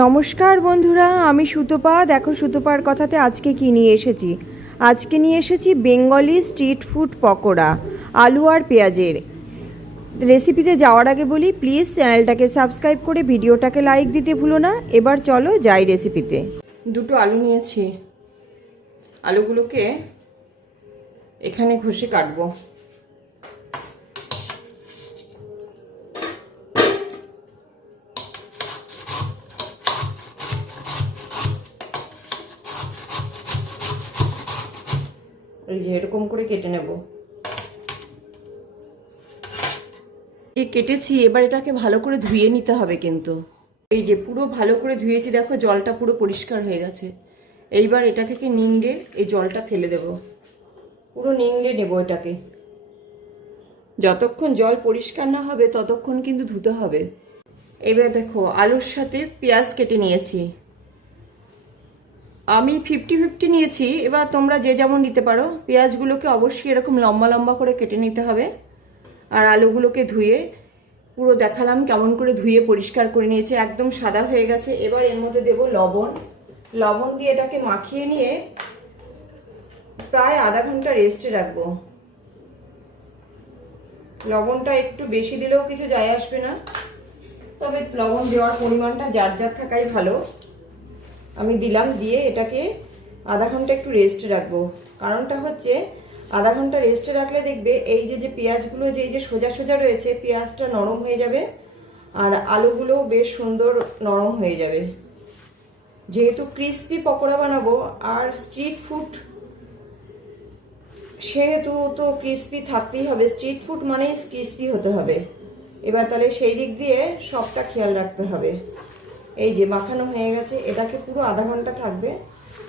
নমস্কার বন্ধুরা, আমি সুতপা। দেখো সুতপার কথাতে আজকে কি নিয়ে এসেছি? আজকে নিয়ে এসেছি বেঙ্গলি স্ট্রিট ফুড পকোড়া, আলু আর পেঁয়াজের। রেসিপিতে যাওয়ার আগে বলি, প্লিজ চ্যানেলটাকে সাবস্ক্রাইব করে ভিডিওটাকে লাইক দিতে ভুলো না। এবার চলো যাই রেসিপিতে। দুটো আলু নিয়েছি। আলুগুলোকে এখানে ঘষে কাটবো। এই যে এরকম করে কেটে নেব। এই কেটেছি, এবার এটাকে ভালো করে ধুয়ে নিতে হবে কিন্তু। এই যে পুরো ভালো করে ধুয়েছি, দেখো জলটা পুরো পরিষ্কার হয়ে গেছে। এইবার এটা থেকে নিংড়ে এই জলটা ফেলে দেব। পুরো নিংড়ে নেব এটাকে। যতক্ষণ জল পরিষ্কার না হবে, ততক্ষণ কিন্তু ধুতে হবে। এবার দেখো আলুর সাথে পেঁয়াজ কেটে নিয়েছি। আমি ফিফটি ফিফটি নিয়েছি, এবার তোমরা যে যেমন নিতে পারো, পেঁয়াজগুলোকে অবশ্যই এরকম লম্বা লম্বা করে কেটে নিতে হবে। আর আলুগুলোকে ধুয়ে, পুরো দেখালাম কেমন করে ধুয়ে পরিষ্কার করে নিয়েছে, একদম সাদা হয়ে গেছে। এবার এর মধ্যে দেব লবণ। লবণ দিয়ে এটাকে মাখিয়ে নিয়ে প্রায় আধা ঘণ্টা রেস্টে রাখব। লবণটা একটু বেশি দিলেও কিছু যায় আসবে না। তবে লবণ দেওয়ার পরিমাণটা যার যার থাকাই ভালো। আমি দিলাম, দিয়ে এটাকে আধা ঘণ্টা একটু রেস্টে রাখব। কারণটা হচ্ছে, আধা ঘণ্টা রেস্টে রাখলে দেখবে এই যে যে পেঁয়াজগুলো, যে এই যে সোজা সোজা রয়েছে, পেঁয়াজটা নরম হয়ে যাবে আর আলুগুলোও বেশ সুন্দর নরম হয়ে যাবে। যেহেতু ক্রিস্পি পকোড়া বানাবো আর স্ট্রিট ফুড সেহেতু তো ক্রিস্পি থাকতেই হবে। স্ট্রিট ফুড মানেই ক্রিস্পি হতে হবে। এবার তাহলে সেই দিক দিয়ে সবটা খেয়াল রাখতে হবে। এই যে মাখানো হয়ে গেছে, এটাকে পুরো আধা ঘণ্টা থাকবে।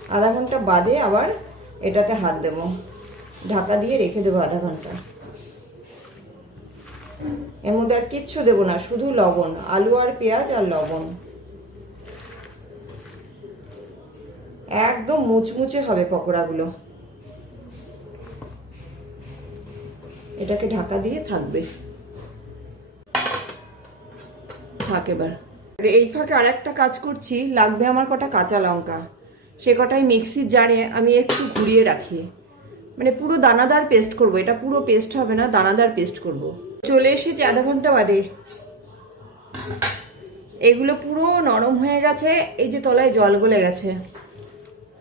আধা ঘণ্টা বাদে আবার এটাতে হাত দেব। ঢাকা দিয়ে রেখে দেবো আধা ঘণ্টা। এর মধ্যে আর কিচ্ছু দেবো না, শুধু লবণ, আলু আর পেঁয়াজ আর লবণ। একদম মুচমুচে হবে পকোড়াগুলো। এটাকে ঢাকা দিয়ে থাকবে। থাক এবার। এই ফাঁকে আর একটা কাজ করছি, লাগবে আমার কটা কাঁচা লঙ্কা। সে কটাই মিক্সির জারে আমি একটু ঘুরিয়ে রাখি। মানে পুরো দানাদার পেস্ট করব, এটা পুরো পেস্ট হবে না, দানাদার পেস্ট করব। চলে এসেছি আধা ঘণ্টা বাদে। এগুলো পুরো নরম হয়ে গেছে, এই যে তলায় জল গলে গেছে।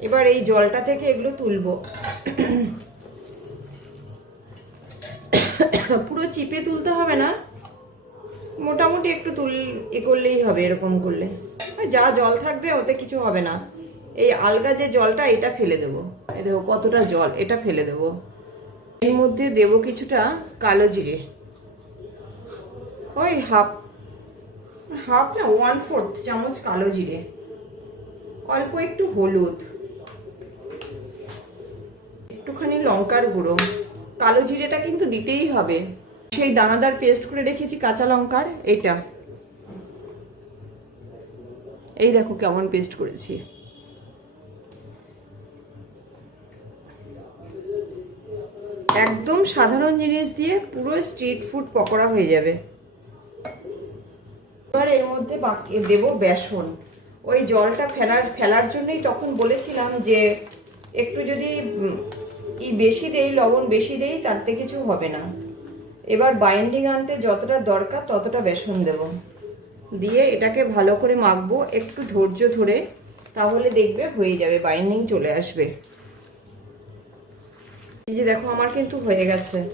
এবার এই জলটা থেকে এগুলো তুলবো। পুরো চিপে তুলতে হবে না মোটামুটি একটু তুল, এ করলেই হবে, এরকম করলে। যা জল থাকবে, ওতে কিছু হবে না। এই আলগা যে জলটা, এটা ফেলে দেবো। দেখো কতটা জল, এটা ফেলে দেবো। এর মধ্যে দেবো কিছুটা কালো জিরে। ওই হাফ হাফ না, ওয়ান ফোর্থ চামচ কালো জিরে। অল্প একটু হলুদ। একটুখানি লঙ্কার গুঁড়ো। কালো জিরেটা কিন্তু দিতেই হবে। সেই দানাদার পেস্ট করে রেখেছি কাঁচা লঙ্কার, এটা। এই দেখো কেমন পেস্ট করেছি। একদম সাধারণ জিনিস দিয়ে পুরো স্ট্রিট ফুড পকোড়া হয়ে যাবে। এবার এর মধ্যে বাকি দেবো বেসন। ওই জলটা ফেলার ফেলার জন্যই তখন বলেছিলাম যে একটু যদি ই বেশি দেই, লবণ বেশি দেই, তাতে কিছু হবে না। এবার বাইন্ডিং আনতে যতটা দরকার ততটা বেসন দেব। দিয়ে এটাকে ভালো করে মাখবো, একটু ধৈর্য ধরে, তাহলে দেখবে হয়ে যাবে বাইন্ডিং চলে আসবে। এই যে দেখো, আমার কিন্তু হয়ে গেছে।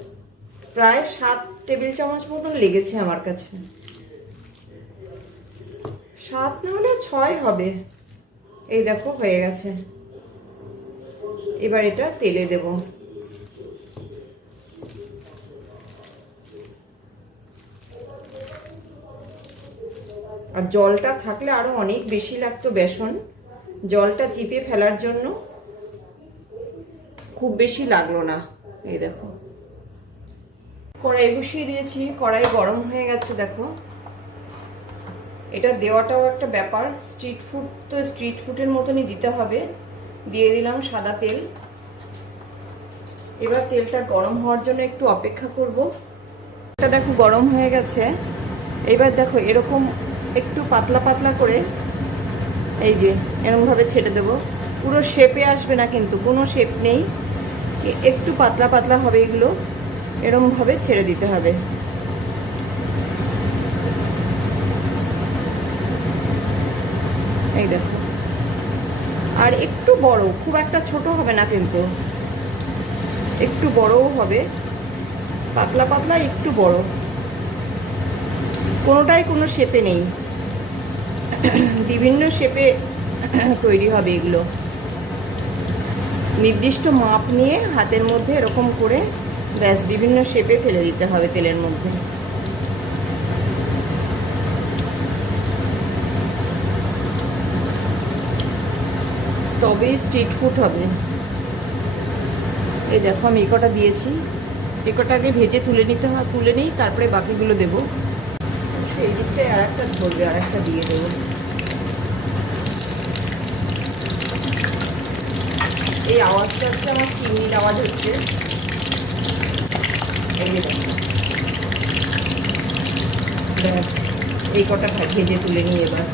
প্রায় সাত টেবিল চামচ মতন লেগেছে আমার কাছে। সাত হলে ছয় হবে। এই দেখো, হয়ে গেছে। এবার এটা তেলে দেবো। আর জলটা থাকলে আরও অনেক বেশি লাগতো বেসন। জলটা চিপে ফেলার জন্য খুব বেশি লাগল না, এই দেখো। কড়াই বসিয়ে দিয়েছি, কড়াই গরম হয়ে গেছে, দেখো। এটা দেওয়াটাও একটা ব্যাপার স্ট্রিট ফুড তো স্ট্রিট ফুডের মতনই দিতে হবে। দিয়ে দিলাম সাদা তেল। এবার তেলটা গরম হওয়ার জন্য একটু অপেক্ষা করব। এটা দেখো গরম হয়ে গেছে। এবার দেখো এরকম একটু পাতলা পাতলা করে এই যে এরমভাবে ছেড়ে দেবো। পুরো শেপে আসবে না কিন্তু, কোনো শেপ নেই। একটু পাতলা পাতলা হবে এগুলো, এরমভাবে ছেড়ে দিতে হবে। এই দেখো। আর একটু বড়, খুব একটা ছোট হবে না কিন্তু। একটু বড়ও হবে। পাতলা পাতলা, একটু বড়। কোনোটাই কোনো শেপে নেই। বিভিন্ন শেপে তৈরি হবে এগুলো। নির্দিষ্ট মাপ নিয়ে হাতের মধ্যে এরকম করে ব্যাস বিভিন্ন শেপে ফেলে দিতে হবে তেলের মধ্যে। তবেই স্ট্রিট ফুড হবে। এই দেখো আমি এই কটা দিয়েছি। এই কটা আগে ভেজে তুলে নিতে হয়, তুলে নিই তারপরে বাকিগুলো দেবো। সেই দিকটায় আর একটা ধরবে আর একটা দিয়ে দেবো। এই আওয়াজটা হচ্ছে আমার আওয়াজ হচ্ছে। এই এই ভেজে তুলে নিই এবার।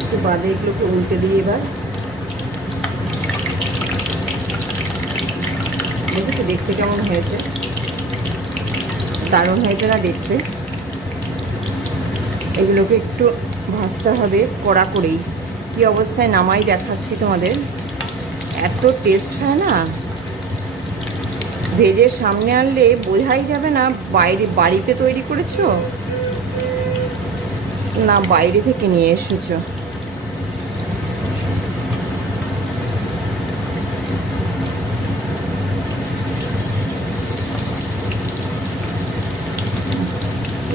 একটু বাদে এগুলোকে উল্টে দিই এবার। দেখতে কেমন হয়েছে? দারুণ হয়েছে না দেখতে? এগুলোকে একটু ভাজতে হবে কড়া করেই। কী অবস্থায় নামাই দেখাচ্ছি তোমাদের। এত টেস্ট হয় না? ভেজে সামনে আনলে বোঝাই যাবে না বাইরে, বাড়িতে তৈরি করেছ? না, বাইরে থেকে নিয়ে এসেছ।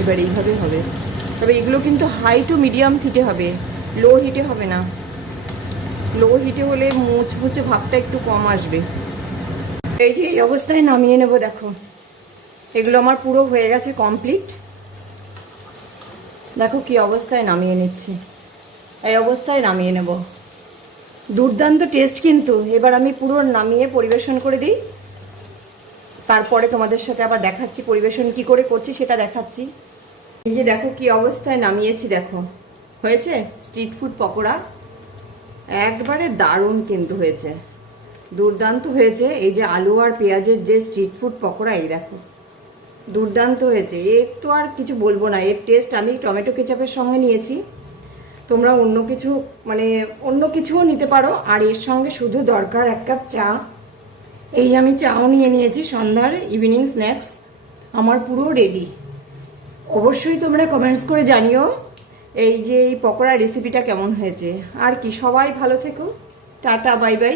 এবার এইভাবে হবে। তবে এগুলো কিন্তু হাই টু মিডিয়াম হিটে হবে। লো হিটে হবে না। লো হিটে হলে মুচমুচে ভাবটা একটু কম আসবে। এই যে এই অবস্থায় নামিয়ে নেব, দেখো। এগুলো আমার পুরো হয়ে গেছে কমপ্লিট দেখো কি অবস্থায় নামিয়ে নিচ্ছি। এই অবস্থায় নামিয়ে নেব। দুর্দান্ত টেস্ট কিন্তু। এবার আমি পুরো নামিয়ে পরিবেশন করে দিই। তারপরে তোমাদের সাথে আবার দেখাচ্ছি পরিবেশন কি করে করছি, সেটা দেখাচ্ছি। এই যে দেখো কি অবস্থায় নামিয়েছি, দেখো। হয়েছে? Street food pakora. একবারে দারুণ কিন্তু হয়েছে। দুর্দান্ত হয়েছে। এই যে আলু আর পেঁয়াজের যে স্ট্রিট ফুড পকোড়া, এই দেখো। দুর্দান্ত হয়েছে। এর তো আর কিছু বলব না। এর টেস্ট আমি টমেটো কেচাপের সঙ্গে নিয়েছি। তোমরা অন্য কিছু মানে অন্য কিছুও নিতে পারো। আর এর সঙ্গে শুধু দরকার এক কাপ চা। এই আমি চাও নিয়ে নিয়েছি সন্ধ্যার ইভিনিং স্ন্যাক্স আমার পুরো রেডি অবশ্যই তোমরা কমেন্টস করে জানিও এই যে এই পকোড়া রেসিপিটা কেমন হয়েছে। আর কি, সবাই ভালো থেকো। Tata bye bye